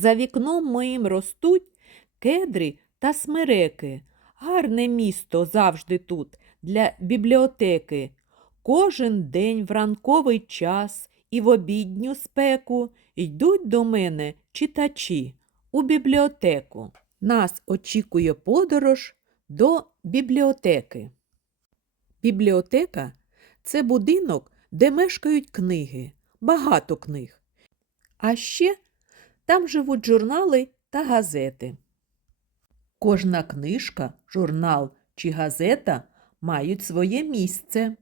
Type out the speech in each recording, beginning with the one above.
За вікном моїм ростуть кедри та смереки. Гарне місто завжди тут для бібліотеки. Кожен день в ранковий час і в обідню спеку йдуть до мене читачі у бібліотеку. Нас очікує подорож до бібліотеки. Бібліотека це будинок, де мешкають книги, багато книг. А ще там живуть журнали та газети. Кожна книжка, журнал чи газета мають своє місце.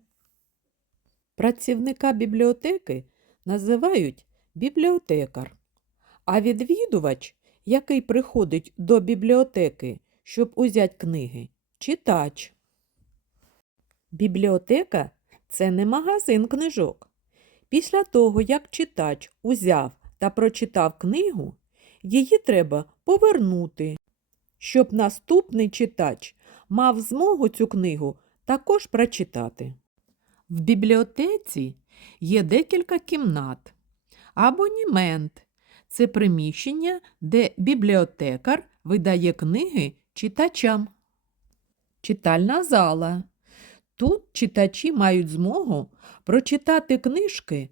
Працівника бібліотеки називають бібліотекар, а відвідувач, який приходить до бібліотеки, щоб узяти книги, читач. Бібліотека це не магазин книжок. Після того, як читач узяв та прочитав книгу, її треба повернути, щоб наступний читач мав змогу цю книгу також прочитати. В бібліотеці є декілька кімнат. Абонімент це приміщення, де бібліотекар видає книги читачам. Читальна зала. Тут читачі мають змогу прочитати книжки,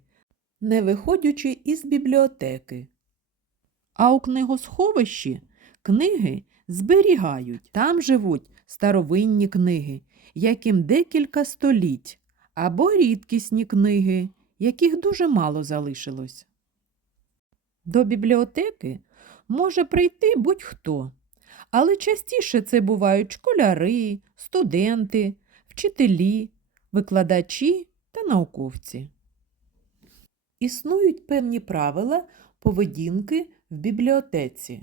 не виходячи із бібліотеки. А у книгосховищі книги зберігають. Там живуть старовинні книги, яким декілька століть, або рідкісні книги, яких дуже мало залишилось. До бібліотеки може прийти будь-хто, але частіше це бувають школяри, студенти, вчителі, викладачі та науковці. Існують певні правила поведінки в бібліотеці.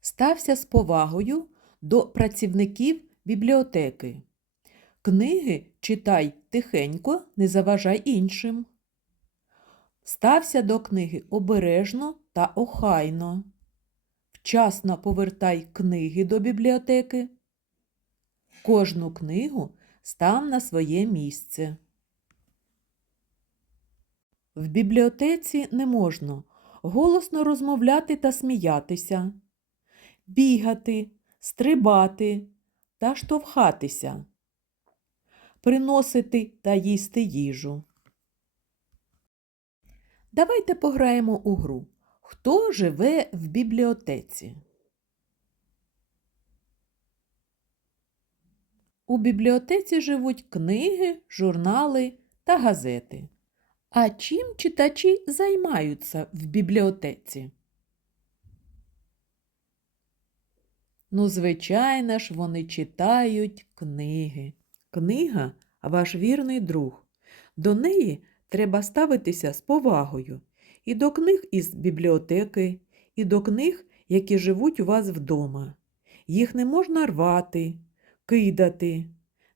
Стався з повагою до працівників бібліотеки. Книги читай тихенько, не заважай іншим. Стався до книги обережно та охайно. Вчасно повертай книги до бібліотеки. Кожну книгу став на своє місце. В бібліотеці не можна голосно розмовляти та сміятися, бігати, стрибати та штовхатися, приносити та їсти їжу. Давайте пограємо у гру. Хто живе в бібліотеці? У бібліотеці живуть книги, журнали та газети. А чим читачі займаються в бібліотеці? Ну, звичайно ж, вони читають книги. Книга ваш вірний друг. До неї треба ставитися з повагою і до книг із бібліотеки, і до книг, які живуть у вас вдома. Їх не можна рвати, кидати,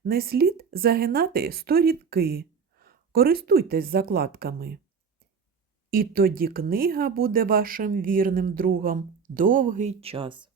не слід загинати сторінки. Користуйтесь закладками. І тоді книга буде вашим вірним другом довгий час.